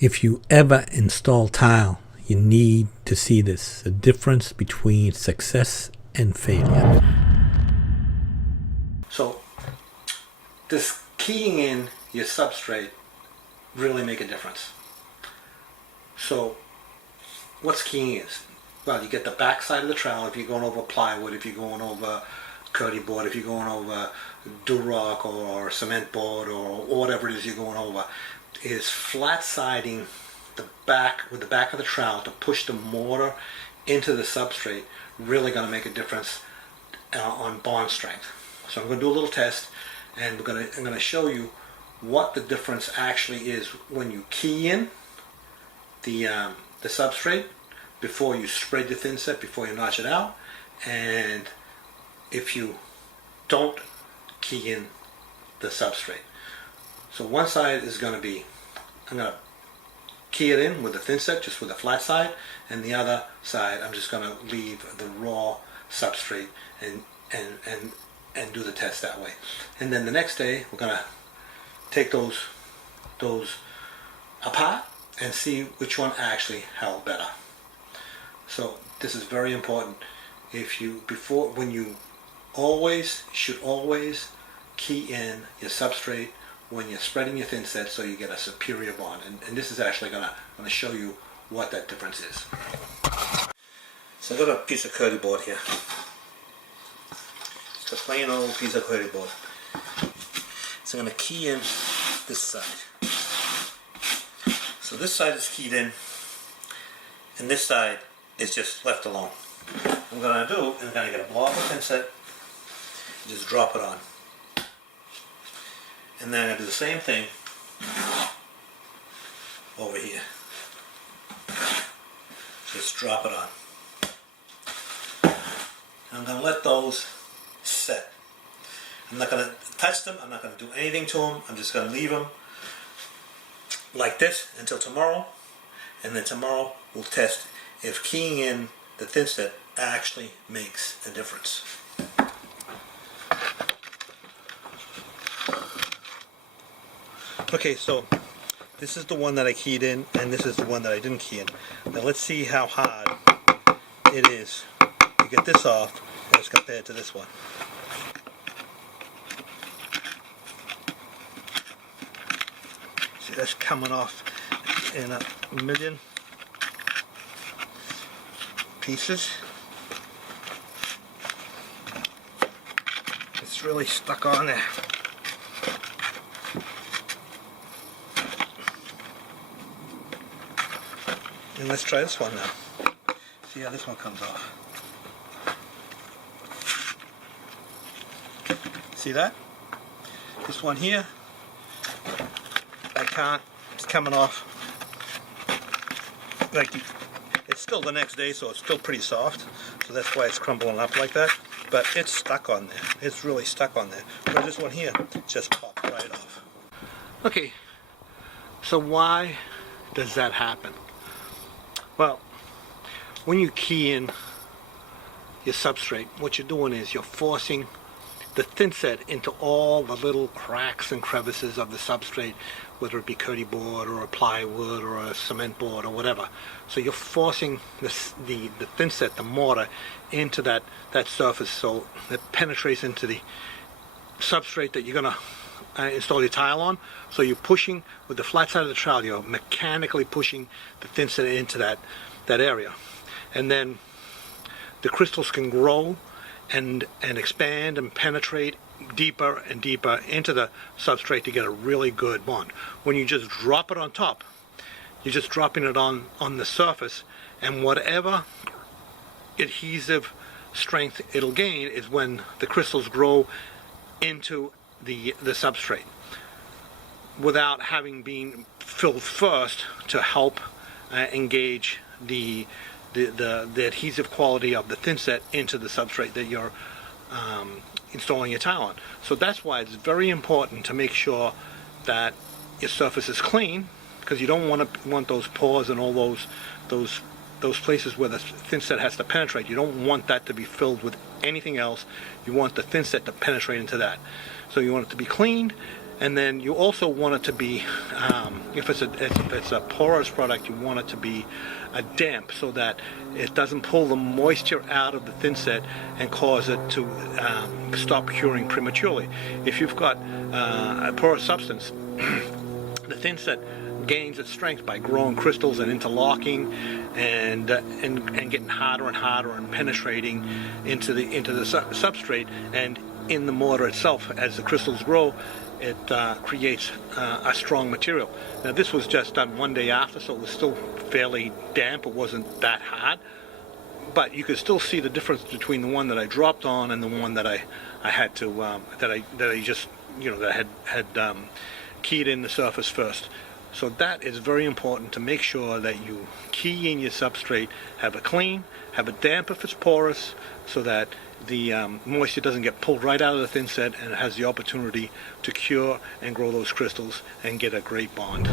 If you ever install tile, you need to see this, the difference between success and failure. So, this keying in your substrate really make a difference. So, what's keying is? Well, you get the back side of the trowel if you're going over plywood, if you're going over curdy board, if you're going over durock or cement board or whatever it is you're going over, is flat siding the back with the back of the trowel to push the mortar into the substrate. Really going to make a difference on bond strength. So I'm going to do a little test, and I'm going to show you what the difference actually is when you key in the substrate before you spread your thinset, before you notch it out, and if you don't key in the substrate. So one side is going to be, I'm going to key it in with the thinset, just with the flat side, and the other side I'm just going to leave the raw substrate and do the test that way. And then the next day we're going to take those apart and see which one actually held better. So this is very important. When you should always key in your substrate when you're spreading your thinset, so you get a superior bond. And this is actually gonna show you what that difference is. So I've got a piece of curdy board here. It's a plain old piece of curdy board. So I'm gonna key in this side. So this side is keyed in, and this side is just left alone. What I'm going to do is I'm going to get a blob of thinset and just drop it on. And then I'm going to do the same thing over here. Just drop it on. And I'm going to let those set. I'm not going to touch them, I'm not going to do anything to them, I'm just going to leave them like this until tomorrow, and then tomorrow we'll test if keying in the thinset actually makes a difference. Okay, so this is the one that I keyed in, and this is the one that I didn't key in. Now let's see how hard it is to get this off as compared to this one. See, that's coming off in a million pieces. It's really stuck on there. And let's try this one now. See how this one comes off. See that? This one here, I can't. It's coming off. Like, it's still the next day, so it's still pretty soft, so that's why it's crumbling up like that, but it's stuck on there. It's really stuck on there. But this one here just popped right off. Okay, so why does that happen? Well, when you key in your substrate, what you're doing is you're forcing the thinset into all the little cracks and crevices of the substrate, whether it be curdy board or a plywood or a cement board or whatever. So you're forcing the thinset, the mortar, into that surface, so it penetrates into the substrate that you're going to install your tile on. So you're pushing with the flat side of the trowel, you're mechanically pushing the thinset into that area. And then the crystals can grow and expand and penetrate deeper and deeper into the substrate to get a really good bond. When you just drop it on top, you're just dropping it on the surface, and whatever adhesive strength it'll gain is when the crystals grow into the substrate, without having been filled first to help engage the adhesive quality of the thinset into the substrate that you're installing your tile on. So that's why it's very important to make sure that your surface is clean, because you don't want those pores and all those places where the thinset has to penetrate. You don't want that to be filled with anything else. You want the thinset to penetrate into that. So you want it to be cleaned, And then you also want it to be, if it's a porous product, you want it to be damp so that it doesn't pull the moisture out of the thinset and cause it to stop curing prematurely. If you've got a porous substance, the thinset gains its strength by growing crystals and interlocking and getting harder and harder and penetrating into the substrate, and in the mortar itself, as the crystals grow, it creates a strong material. Now this was just done one day after, so it was still fairly damp. It wasn't that hard, but you could still see the difference between the one that I dropped on and the one that I had to that I just, you know, that I had keyed in the surface first. So that is very important, to make sure that you key in your substrate, have it clean, have it damp if it's porous, so that the moisture doesn't get pulled right out of the thinset and it has the opportunity to cure and grow those crystals and get a great bond.